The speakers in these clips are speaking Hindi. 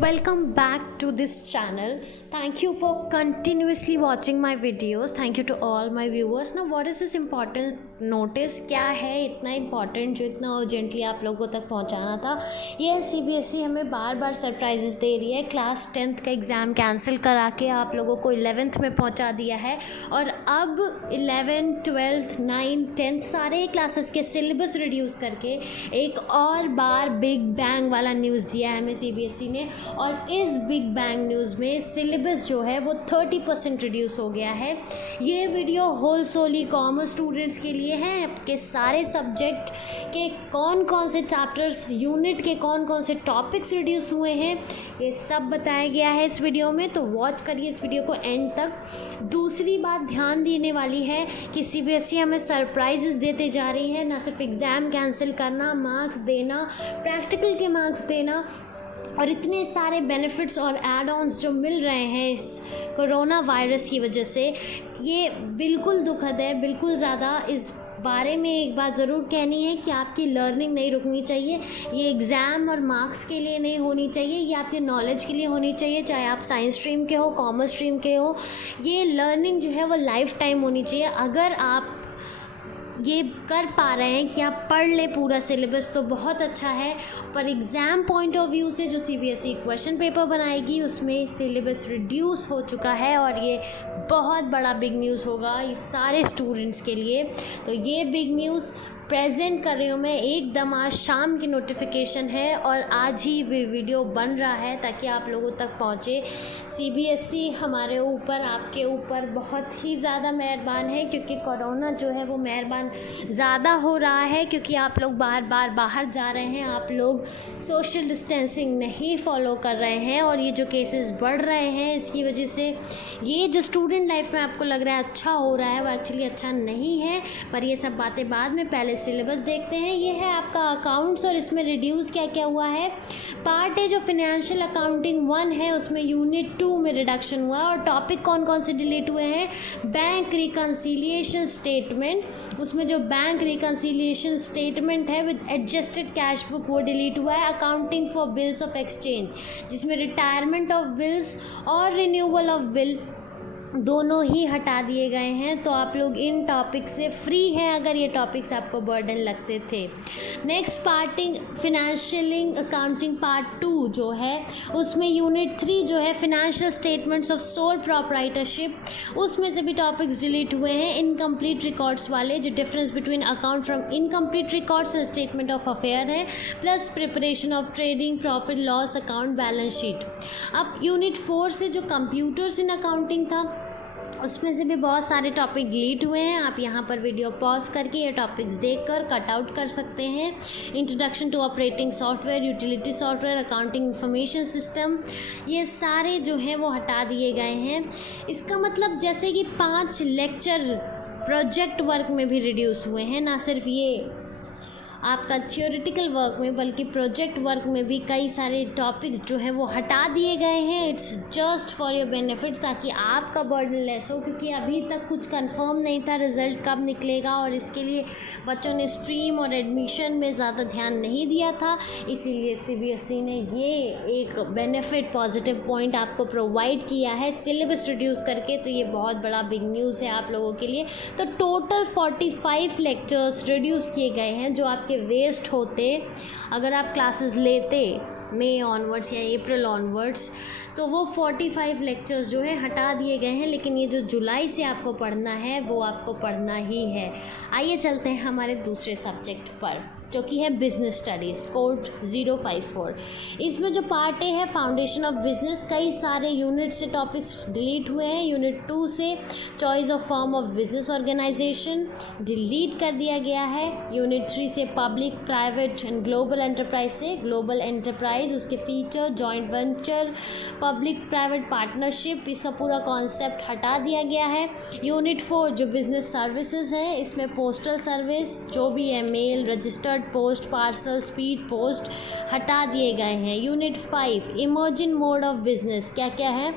Welcome back to this channel. Thank you for continuously watching my videos. Thank you to all my viewers. Now what is this important notice? क्या है इतना इम्पॉर्टेंट जो इतना अर्जेंटली आप लोगों तक पहुंचाना था? ये CBSE हमें बार बार सरप्राइजेस दे रही है। क्लास 10th का एग्ज़ाम कैंसिल करा के आप लोगों को 11th में पहुंचा दिया है और अब 11, 12th, 9, 10th सारे क्लासेस के सिलेबस रिड्यूस करके एक और बार बिग बैंग वाला न्यूज़ दिया है हमें CBSE ने। और इस बिग बैंग न्यूज़ में सिलेबस जो है वो 30% रिड्यूस हो गया है। ये वीडियो होल सोली कॉमर्स स्टूडेंट्स के लिए है। आपके सारे सब्जेक्ट के कौन कौन से चैप्टर्स, यूनिट के कौन कौन से टॉपिक्स रिड्यूस हुए हैं, ये सब बताया गया है इस वीडियो में। तो वॉच करिए इस वीडियो को एंड तक। दूसरी बात ध्यान देने वाली है कि CBSE हमें सरप्राइजेस देते जा रही है। ना सिर्फ एग्ज़ाम कैंसिल करना, मार्क्स देना, प्रैक्टिकल के मार्क्स देना और इतने सारे बेनिफिट्स और एड ऑन्स जो मिल रहे हैं इस कोरोना वायरस की वजह से, ये बिल्कुल दुखद है। बिल्कुल ज़्यादा इस बारे में एक बात ज़रूर कहनी है कि आपकी लर्निंग नहीं रुकनी चाहिए। ये एग्ज़ाम और मार्क्स के लिए नहीं होनी चाहिए, ये आपके नॉलेज के लिए होनी चाहिए। चाहे आप साइंस स्ट्रीम के हो, कॉमर्स स्ट्रीम के हो, ये लर्निंग जो है वो लाइफ टाइम होनी चाहिए। अगर आप ये कर पा रहे हैं कि आप पढ़ ले पूरा सिलेबस तो बहुत अच्छा है, पर एग्ज़ाम पॉइंट ऑफ व्यू से जो CBSE क्वेश्चन पेपर बनाएगी उसमें सिलेबस रिड्यूस हो चुका है और ये बहुत बड़ा बिग न्यूज़ होगा इस सारे स्टूडेंट्स के लिए। तो ये बिग न्यूज़ प्रेजेंट कर रही हूँ मैं, एकदम आज शाम की नोटिफिकेशन है और आज ही वीडियो बन रहा है ताकि आप लोगों तक पहुँचे। CBSE हमारे ऊपर, आपके ऊपर बहुत ही ज़्यादा मेहरबान है क्योंकि कोरोना जो है वो मेहरबान ज़्यादा हो रहा है क्योंकि आप लोग बार बार बाहर जा रहे हैं, आप लोग सोशल डिस्टेंसिंग नहीं फॉलो कर रहे हैं और ये जो केसेस बढ़ रहे हैं इसकी वजह से ये जो स्टूडेंट लाइफ में आपको लग रहा है अच्छा हो रहा है वो एक्चुअली अच्छा नहीं है। पर ये सब बातें बाद में, पहले सिलेबस देखते हैं। ये है आपका अकाउंट्स और इसमें रिड्यूस क्या क्या हुआ है। पार्ट ए जो फिनेंशियल अकाउंटिंग 1 है उसमें यूनिट 2 में रिडक्शन हुआ और टॉपिक कौन कौन से डिलीट हुए हैं। बैंक रिकन्सिलिएशन स्टेटमेंट, उसमें जो बैंक रिकन्सिलिएशन स्टेटमेंट है विद एडजस्टेड कैश बुक वो डिलीट हुआ है। Accounting for bills of exchange जिसमें रिटायरमेंट ऑफ बिल्स और रिन्यूअल ऑफ बिल दोनों ही हटा दिए गए हैं। तो आप लोग इन टॉपिक से फ्री हैं अगर ये टॉपिक्स आपको बर्डन लगते थे। नेक्स्ट पार्टिंग फिनेंशियलिंग अकाउंटिंग पार्ट 2 जो है उसमें यूनिट 3 जो है financial statements of sole proprietorship, उसमें से भी टॉपिक्स डिलीट हुए हैं। इनकम्प्लीट रिकॉर्ड्स वाले जो difference between account from incomplete records and statement of affair है, plus preparation of trading profit loss account balance sheet. अब यूनिट 4 से जो कंप्यूटर्स इन अकाउंटिंग था उसमें से भी बहुत सारे टॉपिक डिलीट हुए हैं। आप यहाँ पर वीडियो पॉज करके ये टॉपिक्स देखकर कट आउट कर सकते हैं। Introduction to operating software, utility software, accounting information system, ये सारे जो हैं वो हटा दिए गए हैं। इसका मतलब जैसे कि 5 लेक्चर प्रोजेक्ट वर्क में भी रिड्यूस हुए हैं, ना सिर्फ ये आपका थियोरेटिकल वर्क में बल्कि प्रोजेक्ट वर्क में भी कई सारे टॉपिक्स जो हैं वो हटा दिए गए हैं। It's just for your benefit ताकि आपका बर्डन लेस हो, क्योंकि अभी तक कुछ कंफर्म नहीं था रिज़ल्ट कब निकलेगा और इसके लिए बच्चों ने स्ट्रीम और एडमिशन में ज़्यादा ध्यान नहीं दिया था। इसीलिए CBSE ने ये एक बेनिफिट पॉजिटिव पॉइंट आपको प्रोवाइड किया है सिलेबस रिड्यूस करके। तो ये बहुत बड़ा बिग न्यूज़ है आप लोगों के लिए। तो टोटल 45 लेक्चर्स रिड्यूस किए गए हैं जो आपके वेस्ट होते अगर आप क्लासेस लेते मई ऑनवर्ड्स या अप्रैल ऑनवर्ड्स, तो वो 45 लेक्चर्स जो है हटा दिए गए हैं। लेकिन ये जो जुलाई से आपको पढ़ना है वो आपको पढ़ना ही है। आइए चलते हैं हमारे दूसरे सब्जेक्ट पर जो कि है बिजनेस स्टडीज़, कोड 054। इसमें जो पार्ट ए है फाउंडेशन ऑफ बिजनेस, कई सारे यूनिट से टॉपिक्स डिलीट हुए हैं। यूनिट 2 से choice of form of business organisation delete कर दिया गया है। यूनिट 3 से public private and global enterprise से ग्लोबल एंटरप्राइज, उसके feature, joint venture, public private partnership, इसका पूरा कॉन्सेप्ट हटा दिया गया है। यूनिट 4 जो बिजनेस सर्विसेज है इसमें पोस्टल सर्विस जो भी है, mail, registered post, parcel, speed post हटा दिए गए हैं। Unit 5 emerging mode of business क्या क्या है,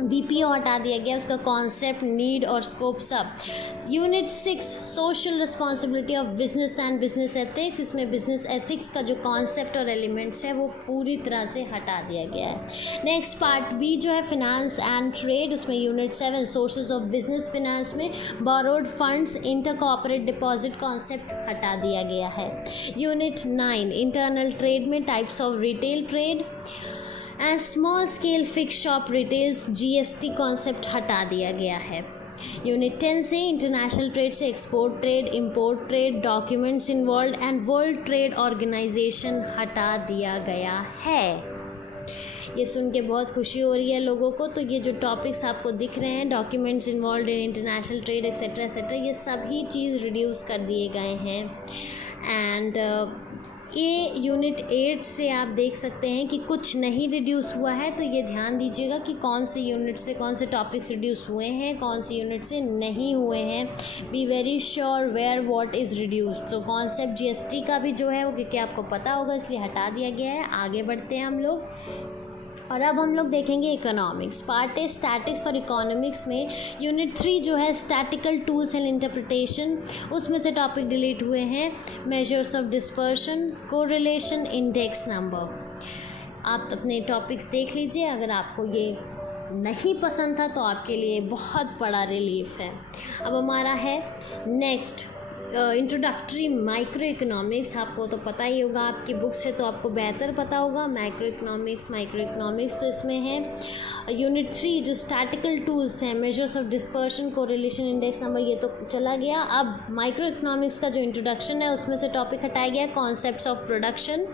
BPO हटा दिया गया, उसका कॉन्सेप्ट, नीड और स्कोप सब। Unit 6 social responsibility of business and business ethics, इसमें बिजनेस एथिक्स का जो कॉन्सेप्ट और एलिमेंट्स है वो पूरी तरह से हटा दिया गया है। नेक्स्ट पार्ट बी जो है फिनेंस एंड ट्रेड, उसमें unit 7 sources of business finance में borrowed funds, inter corporate deposit concept हटा दिया गया है। यूनिट 9 इंटरनल ट्रेड में types of retail trade and small scale fix shop retails, GST concept हटा दिया गया है। यूनिट 10 से इंटरनेशनल ट्रेड से export trade, import trade, documents involve and world trade organisation हटा दिया गया है। ये सुन के बहुत खुशी हो रही है लोगों को। तो ये जो टॉपिक्स आपको दिख रहे हैं, documents involve in international trade etcetera etcetera, ये सभी चीज़ रिड्यूस कर दिए गए हैं। एंड ये यूनिट 8 से आप देख सकते हैं कि कुछ नहीं रिड्यूस हुआ है। तो ये ध्यान दीजिएगा कि कौन से यूनिट से कौन से टॉपिक्स रिड्यूस हुए हैं, कौन से यूनिट से नहीं हुए हैं। Be very sure where what is reduce. तो कॉन्सेप्ट GST का भी जो है वो क्योंकि आपको पता होगा इसलिए हटा दिया गया है। आगे बढ़ते हैं हम लोग और अब हम लोग देखेंगे इकोनॉमिक्स। पार्ट है स्टैटिक्स फॉर इकोनॉमिक्स में यूनिट 3 जो है स्टैटिकल टूल्स एंड इंटरप्रिटेशन, उसमें से टॉपिक डिलीट हुए हैं measures of dispersion, correlation, index number. आप अपने टॉपिक्स देख लीजिए। अगर आपको ये नहीं पसंद था तो आपके लिए बहुत बड़ा रिलीफ है। अब हमारा है नेक्स्ट इंट्रोडक्टरी माइक्रो इकोनॉमिक्स। आपको तो पता ही होगा, आपकी बुक से तो आपको बेहतर पता होगा माइक्रो इकोनॉमिक्स। तो इसमें है यूनिट 3 जो स्टैटिकल टूल्स हैं, measures of dispersion, correlation, index number, ये तो चला गया। अब माइक्रो इकोनॉमिक्स का जो इंट्रोडक्शन है उसमें से टॉपिक हटाया गया कॉन्सेप्ट्स ऑफ प्रोडक्शन।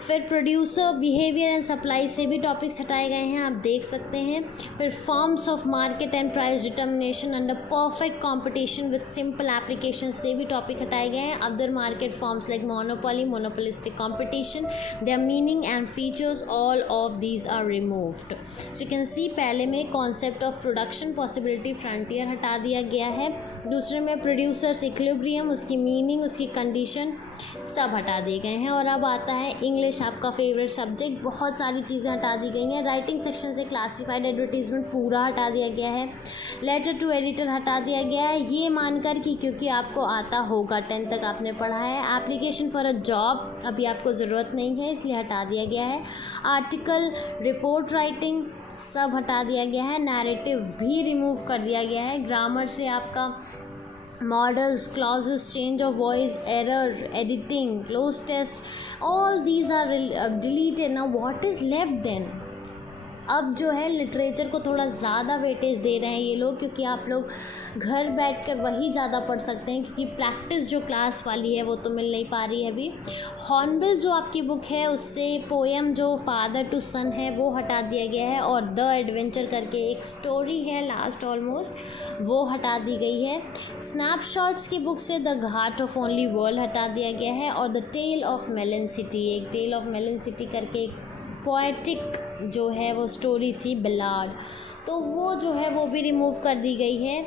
फिर प्रोड्यूसर बिहेवियर एंड सप्लाई से भी टॉपिक्स हटाए गए हैं, आप देख सकते हैं। फिर forms of market and price determination under perfect competition with simple application से भी टॉपिक हटाए गए हैं। Other market forms like monopoly, monopolistic competition, their meaning and features, all of these are removed. So you can see पहले में concept of production, possibility, frontier हटा दिया गया है। दूसरे में प्रोड्यूसर्स इक्विलिब्रियम, उसकी मीनिंग, उसकी कंडीशन सब हटा दिए गए हैं। और अब आता है इंग्लिश, आपका फेवरेट सब्जेक्ट। बहुत सारी चीज़ें हटा दी गई हैं। राइटिंग सेक्शन से क्लासिफाइड एडवर्टीजमेंट पूरा हटा दिया गया है। लेटर टू एडिटर हटा दिया गया है, ये मानकर कि क्योंकि आपको आता होगा, 10 तक आपने पढ़ा है। एप्लीकेशन फॉर अ जॉब अभी आपको ज़रूरत नहीं है इसलिए हटा दिया गया है। आर्टिकल, रिपोर्ट राइटिंग सब हटा दिया गया है। नैरेटिव भी रिमूव कर दिया गया है। ग्रामर से आपका models, clauses, change of voice, error, editing, close test, all these are deleted. Now what is left then? अब जो है लिटरेचर को थोड़ा ज़्यादा वेटेज दे रहे हैं ये लोग, क्योंकि आप लोग घर बैठकर वही ज़्यादा पढ़ सकते हैं, क्योंकि प्रैक्टिस जो क्लास वाली है वो तो मिल नहीं पा रही है अभी। हॉर्नबिल जो आपकी बुक है उससे पोएम जो फादर टू सन है वो हटा दिया गया है, और द एडवेंचर करके एक स्टोरी है लास्ट ऑलमोस्ट, वो हटा दी गई है। स्नैपशॉट्स की बुक से the ghat of only world हटा दिया गया है, और the tale of melon city, एक टेल ऑफ मेलन सिटी करके एक पोएटिक जो है वो स्टोरी थी, बिलाड, तो वो जो है वो भी रिमूव कर दी गई है।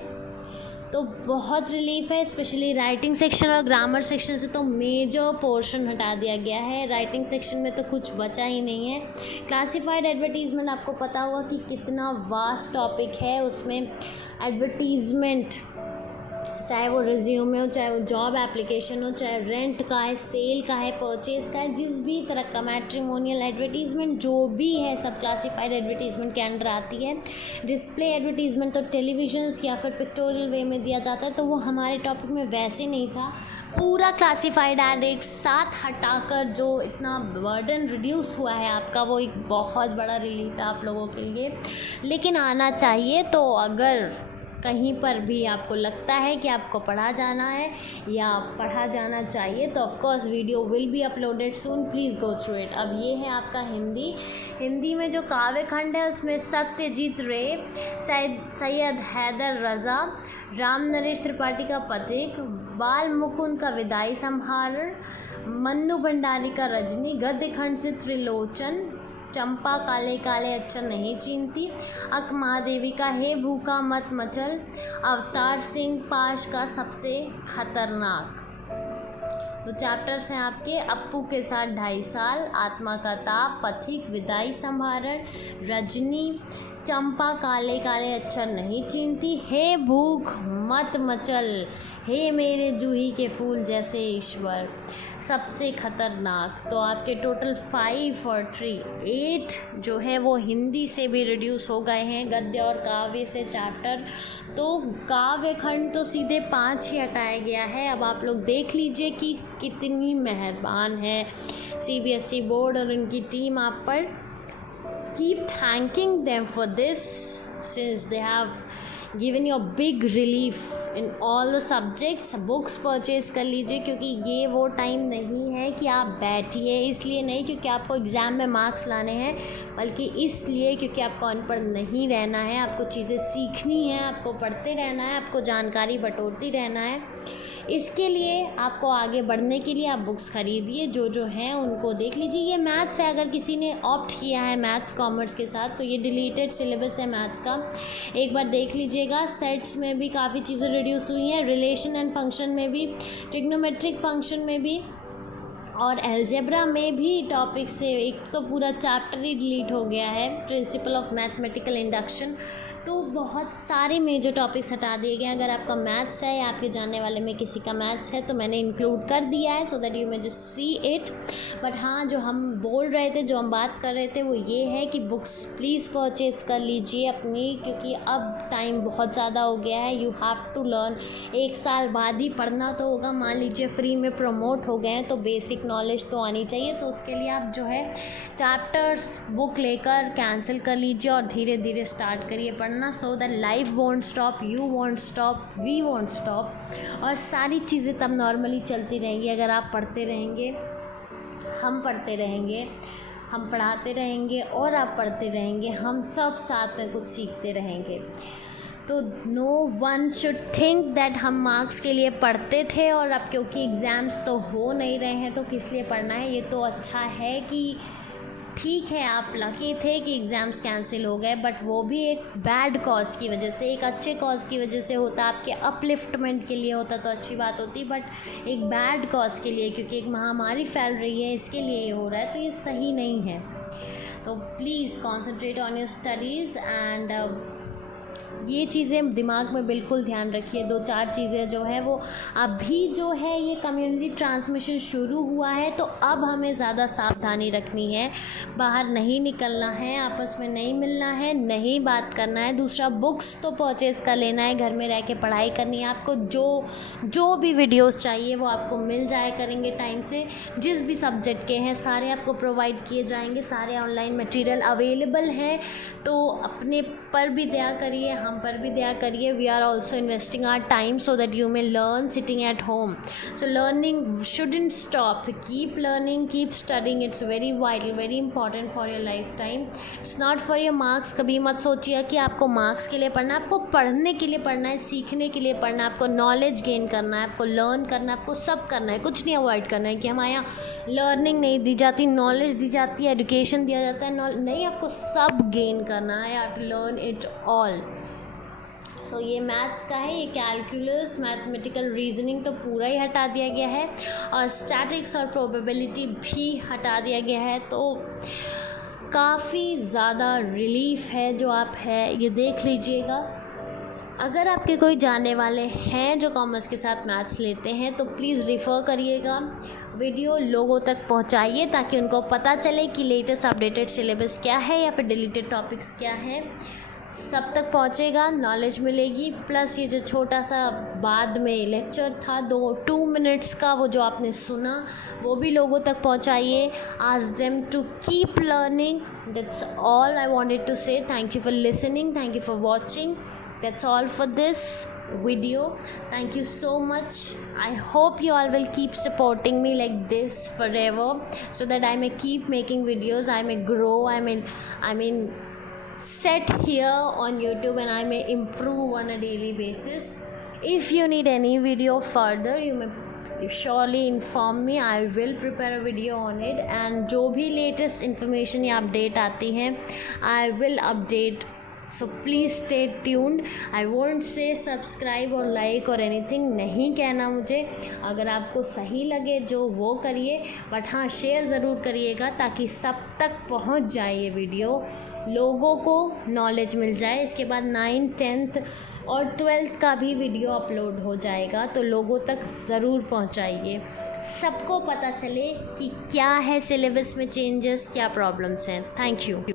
तो बहुत रिलीफ है, स्पेशली राइटिंग सेक्शन और ग्रामर सेक्शन से तो मेजर पोर्शन हटा दिया गया है। राइटिंग सेक्शन में तो कुछ बचा ही नहीं है। क्लासिफाइड एडवर्टीज़मेंट आपको पता होगा कि कितना वास्ट टॉपिक है, उसमें एडवर्टीज़मेंट चाहे वो रिज्यूमे हो, चाहे वो जॉब एप्लीकेशन हो, चाहे रेंट का है, सेल का है, परचेज़ का है, जिस भी तरह का मैट्रिमोनियल एडवर्टीज़मेंट जो भी है सब क्लासिफाइड एडवर्टीज़मेंट के अंडर आती है। डिस्प्ले एडवर्टीज़मेंट तो टेलीविजन्स या फिर पिक्टोरियल वे में दिया जाता है, तो वो हमारे टॉपिक में वैसे नहीं था। पूरा क्लासिफाइड एड एक साथ हटाकर जो इतना बर्डन रिड्यूस हुआ है आपका, वो एक बहुत बड़ा रिलीफ है आप लोगों के लिए, लेकिन आना चाहिए। तो अगर कहीं पर भी आपको लगता है कि आपको पढ़ा जाना है या पढ़ा जाना चाहिए तो of course video will be uploaded soon, please go through it. अब ये है आपका हिंदी में जो काव्य खंड है उसमें सत्यजीत रे, सैयद हैदर रज़ा, राम नरेश त्रिपाठी का पथिक, बाल मुकुंद का विदाई संभारण, मन्नू भंडारी का रजनी, गद्य खंड से त्रिलोचन, चंपा काले काले अक्षर नहीं चीनती, अक महादेवी का हे भूखा मत मचल, अवतार सिंह पाश का सबसे खतरनाक। तो चैप्टर्स हैं आपके अप्पू के साथ 2.5 साल, आत्मा का ताप, पथिक, विदाई संभारण, रजनी, चंपा, काले काले अक्षर नहीं चीनती, हे भूख मत मचल, हे मेरे जूही के फूल जैसे ईश्वर, सबसे खतरनाक। तो आपके टोटल 5 और 3 8 जो है वो हिंदी से भी रिड्यूस हो गए हैं, गद्य और काव्य से चैप्टर। तो काव्य खंड तो सीधे 5 ही हटाया गया है। अब आप लोग देख लीजिए कि कितनी मेहरबान है CBSE बोर्ड और उनकी टीम आप पर। Keep thanking them for this since they have given you a big relief in all the subjects. Books purchase कर लीजिए, क्योंकि ये वो टाइम नहीं है कि आप बैठिए, इसलिए नहीं क्योंकि आपको एग्ज़ाम में मार्क्स लाने हैं, बल्कि इसलिए क्योंकि आपको अनपढ़ नहीं रहना है, आपको चीज़ें सीखनी है, आपको पढ़ते रहना है, आपको जानकारी बटोरती रहना है। इसके लिए आपको आगे बढ़ने के लिए आप बुक्स खरीदिए, जो हैं उनको देख लीजिए। ये मैथ्स है, अगर किसी ने ऑप्ट किया है मैथ्स कॉमर्स के साथ तो ये डिलीटेड सिलेबस है मैथ्स का, एक बार देख लीजिएगा। सेट्स में भी काफ़ी चीज़ें रिड्यूस हुई हैं, रिलेशन एंड फंक्शन में भी, ट्रिग्नोमेट्रिक फंक्शन में भी, और अलजेब्रा में भी टॉपिक से एक तो पूरा चैप्टर ही डिलीट हो गया है, प्रिंसिपल ऑफ मैथमेटिकल इंडक्शन। तो बहुत सारे मेजर टॉपिक्स हटा दिए गए हैं। अगर आपका मैथ्स है या आपके जानने वाले में किसी का मैथ्स है तो मैंने इंक्लूड कर दिया है, सो that you may just see it. But हाँ, जो हम बोल रहे थे, जो हम बात कर रहे थे वो ये है कि बुक्स प्लीज़ परचेज़ कर लीजिए अपनी, क्योंकि अब टाइम बहुत ज़्यादा हो गया है। यू हैव टू लर्न, 1 साल बाद ही पढ़ना तो होगा। मान लीजिए फ्री में प्रमोट हो गए हैं तो बेसिक नॉलेज तो आनी चाहिए। तो उसके लिए आप जो है चैप्टर्स बुक लेकर कैंसिल कर लीजिए और धीरे धीरे स्टार्ट करिए पढ़ना, so that life won't stop, you won't stop, we won't stop, और सारी चीज़ें तब नॉर्मली चलती रहेंगी अगर आप पढ़ते रहेंगे, हम पढ़ते रहेंगे, हम पढ़ाते रहेंगे और आप पढ़ते रहेंगे, हम सब साथ में कुछ सीखते रहेंगे। तो no one should think that हम मार्क्स के लिए पढ़ते थे और अब क्योंकि एग्ज़ाम्स तो हो नहीं रहे हैं तो किस लिए पढ़ना है। ये तो अच्छा है कि ठीक है आप लकी थे कि एग्ज़ाम्स कैंसिल हो गए, बट वो भी एक बैड कॉज की वजह से, एक अच्छे कॉज की वजह से होता, आपके अपलिफ्टमेंट के लिए होता तो अच्छी बात होती, बट एक बैड कॉज के लिए, क्योंकि एक महामारी फैल रही है इसके लिए ये हो रहा है, तो ये सही नहीं है। तो please concentrate on your studies and ये चीज़ें दिमाग में बिल्कुल ध्यान रखिए। 2-4 चीज़ें जो है वो अभी जो है ये कम्युनिटी ट्रांसमिशन शुरू हुआ है तो अब हमें ज़्यादा सावधानी रखनी है, बाहर नहीं निकलना है, आपस में नहीं मिलना है, नहीं बात करना है। दूसरा, बुक्स तो परचेज़ कर लेना है, घर में रह के पढ़ाई करनी है आपको। जो भी वीडियोस चाहिए वो आपको मिल जाए करेंगे टाइम से, जिस भी सब्जेक्ट के हैं सारे आपको प्रोवाइड किए जाएंगे, सारे ऑनलाइन मटेरियल अवेलेबल हैं। तो अपने पर भी दया करिए, हम पर भी दया करिए। We are also investing our time so that you may learn sitting at home. So learning shouldn't stop, keep learning, keep studying, it's very vital, very important for your lifetime. It's not for your marks. कभी मत सोचिए कि आपको मार्क्स के लिए पढ़ना है, आपको पढ़ने के लिए पढ़ना है, सीखने के लिए पढ़ना है, आपको नॉलेज गेन करना है, आपको लर्न करना है, आपको सब करना है, कुछ नहीं अवॉइड करना है कि हमारे यहाँ लर्निंग नहीं दी जाती, नॉलेज दी जाती है, एजुकेशन दिया जाता है, नहीं, आपको सब गेन करना है, आप लर्न इट ऑल। सो ये मैथ्स का है, ये कैलकुलस, मैथमेटिकल रीजनिंग तो पूरा ही हटा दिया गया है और स्टैटिक्स और प्रोबेबिलिटी भी हटा दिया गया है। तो काफ़ी ज़्यादा रिलीफ है जो आप है ये देख लीजिएगा। अगर आपके कोई जानने वाले हैं जो कॉमर्स के साथ मैथ्स लेते हैं तो प्लीज़ रिफ़र करिएगा, वीडियो लोगों तक पहुंचाइए ताकि उनको पता चले कि लेटेस्ट अपडेटेड सिलेबस क्या है या फिर डिलीटेड टॉपिक्स क्या है। सब तक पहुंचेगा, नॉलेज मिलेगी। प्लस ये जो छोटा सा बाद में लेक्चर था 2 मिनट्स का, वो जो आपने सुना वो भी लोगों तक पहुंचाइए। Ask them to keep learning. That's all I wanted to say. Thank you for listening, thank you for watching. That's all for this video. Thank you so much. I hope you all will keep supporting me like this forever so that I may keep making videos, I may grow, I mean set here on YouTube and I may improve on a daily basis. If you need any video further, you surely inform me. I will prepare a video on it and जो भी latest information या update आती हैं I will update so please stay tuned. I won't say subscribe और लाइक और एनीथिंग नहीं कहना मुझे। अगर आपको सही लगे जो वो करिए, बट हाँ शेयर ज़रूर करिएगा ताकि सब तक पहुंच जाए ये वीडियो, लोगों को नॉलेज मिल जाए। इसके बाद 9th 10th और 12th का भी वीडियो अपलोड हो जाएगा, तो लोगों तक ज़रूर पहुंचाइए, सबको पता चले कि क्या है सिलेबस में चेंजेस, क्या प्रॉब्लम्स हैं। Thank you.